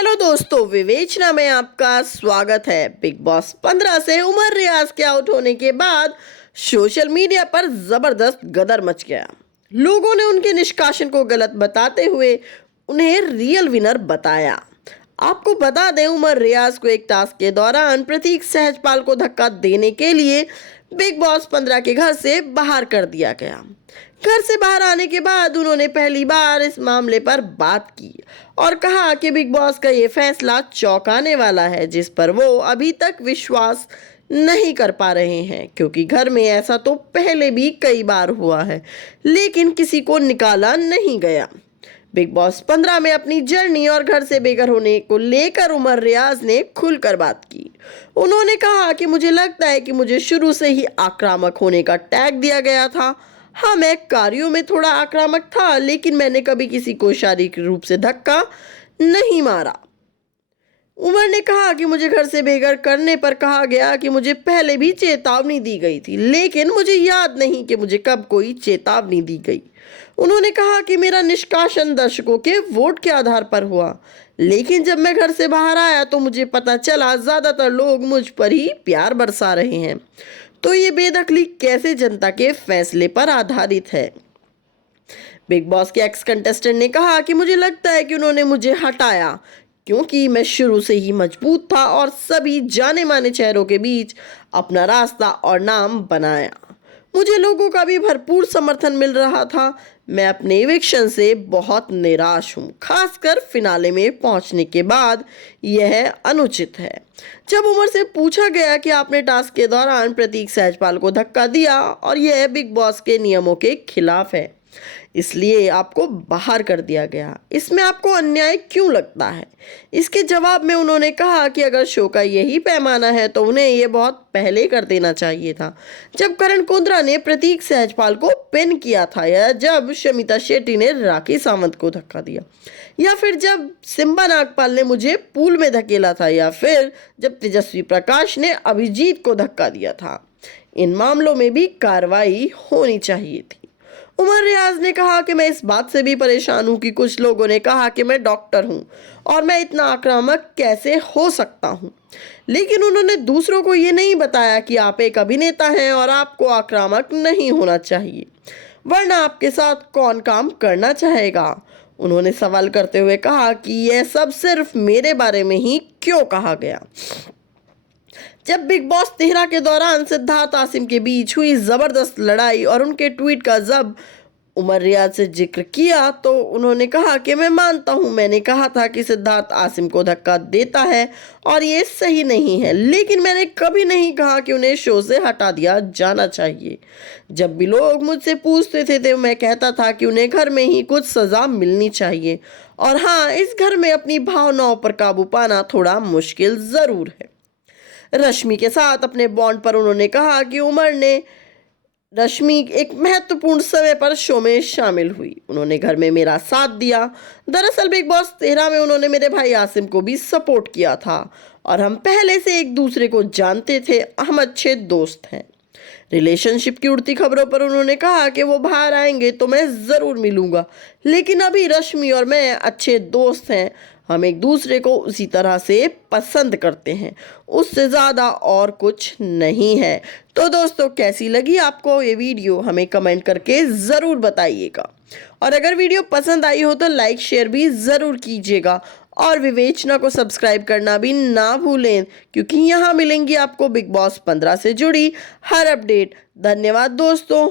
Hello दोस्तों, विवेचना में आपका स्वागत है। बिग बॉस 15 से उमर रियाज के आउट होने के बाद सोशल मीडिया पर जबरदस्त गदर मच गया। लोगों ने उनके निष्कासन को गलत बताते हुए उन्हें रियल विनर बताया। आपको बता दें, उमर रियाज को एक टास्क के दौरान प्रतीक सहजपाल को धक्का देने के लिए बिग बॉस 15 के घर से बाहर कर दिया गया। घर से बाहर आने के बाद उन्होंने पहली बार इस मामले पर बात की और कहा कि बिग बॉस का ये फैसला चौंकाने वाला है, जिस पर वो अभी तक विश्वास नहीं कर पा रहे हैं, क्योंकि घर में ऐसा तो पहले भी कई बार हुआ है लेकिन किसी को निकाला नहीं गया। बिग बॉस 15 में अपनी जर्नी और घर से बेघर होने को लेकर उमर रियाज ने खुलकर बात की। उन्होंने कहा कि मुझे लगता है कि मुझे शुरू से ही आक्रामक होने का टैग दिया गया था। हाँ, मैं कार्यों में थोड़ा आक्रामक था, लेकिन मैंने कभी किसी को शारीरिक रूप से धक्का नहीं मारा। उमर ने कहा कि मुझे घर से बेघर करने पर कहा गया कि मुझे पहले भी चेतावनी दी गई थी, लेकिन मुझे याद नहीं कि मुझे कब कोई चेतावनी दी गई। उन्होंने कहा कि मेरा निष्कासन दर्शकों के वोट के आधार पर हुआ, लेकिन जब मैं घर से बाहर आया तो मुझे पता चला ज्यादातर लोग मुझ पर ही प्यार बरसा रहे हैं। तो ये बेदखली कैसे जनता के फैसले पर आधारित है। बिग बॉस के एक्स कंटेस्टेंट ने कहा कि मुझे लगता है कि उन्होंने मुझे हटाया क्योंकि मैं शुरू से ही मजबूत था और सभी जाने माने चेहरों के बीच अपना रास्ता और नाम बनाया। मुझे लोगों का भी भरपूर समर्थन मिल रहा था। मैं अपने इविक्शन से बहुत निराश हूँ, खासकर फिनाले में पहुंचने के बाद। यह अनुचित है। जब उमर से पूछा गया कि आपने टास्क के दौरान प्रतीक सहजपाल को धक्का दिया और यह बिग बॉस के नियमों के खिलाफ है, इसलिए आपको बाहर कर दिया गया, इसमें आपको अन्याय क्यों लगता है? इसके जवाब में उन्होंने कहा कि अगर शो का यही पैमाना है तो उन्हें यह बहुत पहले कर देना चाहिए था, जब करण कुंद्रा ने प्रतीक सहजपाल को पिन किया था, या जब शमिता शेट्टी ने राखी सावंत को धक्का दिया, या फिर जब सिम्बा नागपाल ने मुझे पूल में धकेला था, या फिर जब तेजस्वी प्रकाश ने अभिजीत को धक्का दिया था। इन मामलों में भी कार्रवाई होनी चाहिए थी। उमर रियाज ने कहा कि मैं इस बात से भी परेशान हूं कि कुछ लोगों ने कहा कि मैं डॉक्टर हूं और मैं इतना आक्रामक कैसे हो सकता हूं, लेकिन उन्होंने दूसरों को ये नहीं बताया कि आप एक अभिनेता हैं और आपको आक्रामक नहीं होना चाहिए, वरना आपके साथ कौन काम करना चाहेगा। उन्होंने सवाल करते हुए कहा कि यह सब सिर्फ मेरे बारे में ही क्यों कहा गया। जब बिग बॉस 13 के दौरान सिद्धार्थ आसिम के बीच हुई जबरदस्त लड़ाई और उनके ट्वीट का जब उमर रियाज से जिक्र किया तो उन्होंने कहा कि मैं मानता हूं, मैंने कहा था कि सिद्धार्थ आसिम को धक्का देता है और ये सही नहीं है, लेकिन मैंने कभी नहीं कहा कि उन्हें शो से हटा दिया जाना चाहिए। जब भी लोग मुझसे पूछते थे तो मैं कहता था कि उन्हें घर में ही कुछ सजा मिलनी चाहिए, और हाँ, इस घर में अपनी भावनाओं पर काबू पाना थोड़ा मुश्किल जरूर है। रश्मि के साथ अपने बॉन्ड पर उन्होंने कहा कि उमर ने रश्मि एक महत्वपूर्ण समय पर शो में शामिल हुई, उन्होंने घर में मेरा साथ दिया। दरअसल बिग बॉस 13 में उन्होंने मेरे भाई आसिम को भी सपोर्ट किया था और हम पहले से एक दूसरे को जानते थे, हम अच्छे दोस्त हैं। रिलेशनशिप की उड़ती खबरों पर उन्होंने कहा कि वो बाहर आएंगे तो मैं ज़रूर मिलूंगा, लेकिन अभी रश्मि और मैं अच्छे दोस्त हैं, हम एक दूसरे को उसी तरह से पसंद करते हैं, उससे ज़्यादा और कुछ नहीं है। तो दोस्तों, कैसी लगी आपको ये वीडियो, हमें कमेंट करके ज़रूर बताइएगा, और अगर वीडियो पसंद आई हो तो लाइक शेयर भी ज़रूर कीजिएगा, और विवेचना को सब्सक्राइब करना भी ना भूलें, क्योंकि यहाँ मिलेंगी आपको बिग बॉस 15 से जुड़ी हर अपडेट। धन्यवाद दोस्तों।